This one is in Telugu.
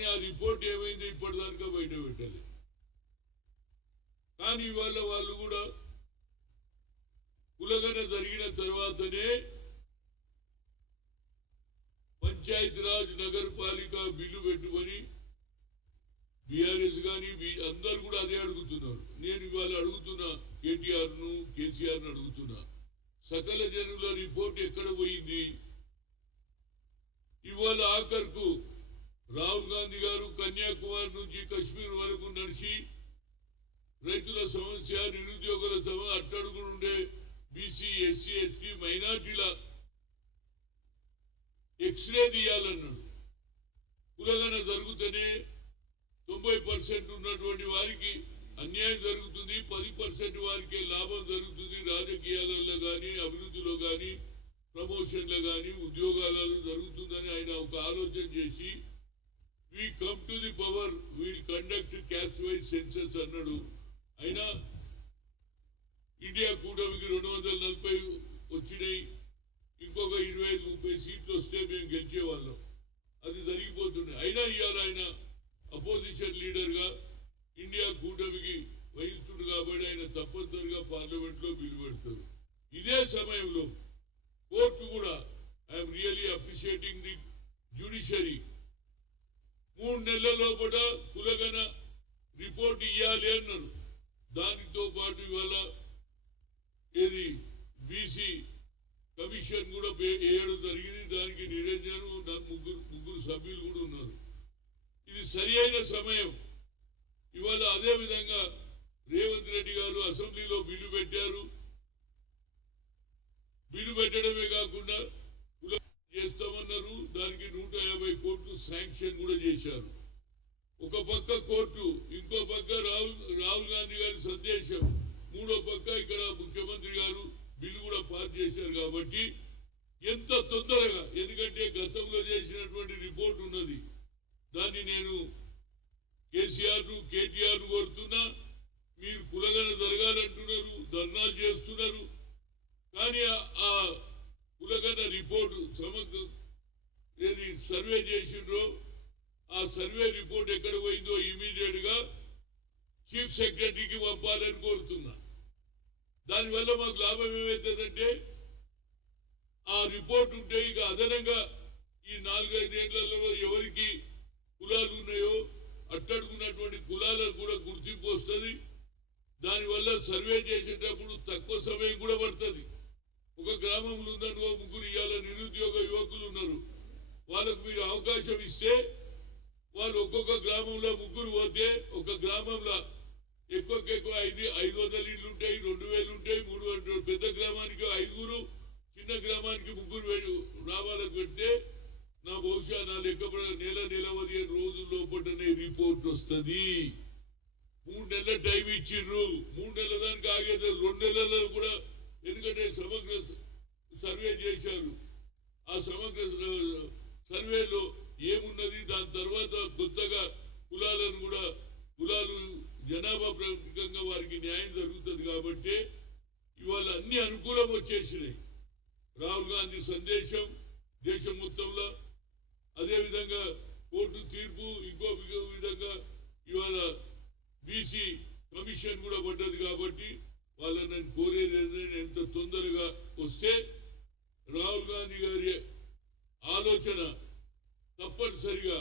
కానీ ఆ రిపోర్ట్ ఏమైంది ఇప్పటిదాకా బయట పెట్టాలి. కానీ ఇవాళ వాళ్ళు కూడా కులగన జరిగిన తర్వాతనే పంచాయతీరాజ్ నగరపాలిక బిల్లు పెట్టుకొని బీఆర్ఎస్ కానీ అందరు కూడా అదే అడుగుతున్నారు. నేను ఇవాళ అడుగుతున్నా, కేటీఆర్ను కేసీఆర్ను అడుగుతున్నా, సకల జనుల రిపోర్ట్ ఎక్కడ పోయింది? ఇవాళ ఆఖరుకు రాహుల్ గాంధీ గారు కన్యాకుమారి నుంచి కశ్మీర్ వరకు నడిచి రైతుల సమస్య, నిరుద్యోగుల సమస్య, అట్టడుగునుండే బీసీ, ఎస్సీ, ఎస్టీ, మైనార్టీల ఎక్స్రే తీయాలన్నాడు. కులగన జరుగుతూనే 90% ఉన్నటువంటి వారికి అన్యాయం జరుగుతుంది, 10% వారికే లాభం జరుగుతుంది. రాజకీయాలలో కానీ, అభివృద్ధిలో కానీ, ప్రమోషన్లో కానీ, ఉద్యోగాలలో జరుగుతుందని ఆయన ఒక ఆలోచన చేసి we come to the power, we will conduct caste wise census అన్నాడు. అయినా ఇండియా కూటమికి 240 వచ్చినాయి, ఇంకొక 25-30 సీట్లు వస్తే మేము గెలిచేవాళ్ళం. అది జరిగిపోతున్నాయి. అయినా ఇవాళ ఆయన అపోజిషన్ లీడర్ గా ఇండియా కూటమికి వహిస్తుడు కాబట్టి ఆయన తప్పనిసరిగా పార్లమెంట్ లో బిల్లు పెడతారు. ఇదే సమయంలో కోర్టు కూడా I'm really appreciating the judiciary 3 నెలల లోపల కులగన రిపోర్ట్ ఇవ్వాలి అన్నారు. దానితో పాటు ఇవాళ ఏది బీసీ కమిషన్ కూడా వేయడం జరిగింది. దానికి నిరంజన్ ముగ్గురు సభ్యులు కూడా ఉన్నారు. ఇది సరి అయిన సమయం. ఇవాళ అదే విధంగా రేవంత్ రెడ్డి గారు అసెంబ్లీలో బిల్లు పెట్టారు. బిల్లు పెట్టడమే కాకుండా చేస్తామన్నారు. దానికి 150 కోట్లు శాంక్షన్ కూడా చేశారు. ఒక పక్క కోర్టు, ఇంకో పక్క రాహుల్ గాంధీ గారి సందేశం, మూడో పక్క ఇక్కడ ముఖ్యమంత్రి గారు బిల్లు కూడా పాస్ చేశారు. కాబట్టి ఎంత తొందరగా, ఎందుకంటే గతంలో చేసినటువంటి రిపోర్ట్ ఉన్నది, దాన్ని నేను కేటీఆర్ కోరుతున్నా. మీరు కులగన జరగాలంటున్నారు, ధర్నాలు చేస్తున్నారు. కానీ ఆ కులగన రిపోర్టు సమగ్ర ఏది సర్వే చేసిండ్రో ఆ సర్వే రిపోర్ట్ ఎక్కడ పోయిందో ఇమీడియట్ గా చీఫ్ సెక్రటరీకి పంపాలని కోరుతున్నా. దానివల్ల మాకు లాభం ఏమవుతుందంటే ఆ రిపోర్ట్ ఉంటే ఇక అదనంగా ఈ 4-5 ఏళ్లలో ఎవరికి కులాలు ఉన్నాయో అట్టడుగున్నటువంటి కులాలకు కూడా గుర్తింపు వస్తుంది. దానివల్ల సర్వే చేసేటప్పుడు తక్కువ సమయం కూడా పడుతుంది. ఒక గ్రామంలో ఉన్న 3 ఇవాళ నిరుద్యోగ యువకులు ఉన్నారు. వాళ్ళకు మీరు అవకాశం ఇస్తే వాళ్ళు ఒక్కొక్క గ్రామంలో 3 పోతే ఒక గ్రామంలో ఎక్కువ 500 ఇళ్ళు ఉంటాయి, 2000 ఉంటాయి, 300. పెద్ద గ్రామానికి 5, చిన్న గ్రామానికి 3 గ్రామాలకు పెడితే నా బహుశా నా లెక్క నెల 15 రోజుల లోపలనే రిపోర్ట్ వస్తుంది. 3 నెలల టైం ఇచ్చిర్రు. 3 నెలల దానికి ఆగేది 2 నెలల్లో కూడా, ఎందుకంటే సమగ్ర సర్వే చేశారు. ఆ సమగ్ర సర్వేలో ఏమున్నది, దాని తర్వాత కొత్తగా కులాలు జనాభా ప్రకారంగా వారికి న్యాయం జరుగుతుంది. కాబట్టి ఇవాళ అన్ని అనుకూలం వచ్చేసినాయి. రాహుల్ గాంధీ సందేశం దేశం మొత్తంలో, అదేవిధంగా కోర్టు తీర్పు, ఇంకో విధంగా ఇవాళ బీసీ కమిషన్ కూడా పడ్డది. కాబట్టి వాళ్ళని కోరేది ఎంత తొందరగా వస్తే రాహుల్ గాంధీ గారి ఆలోచన తప్పనిసరిగా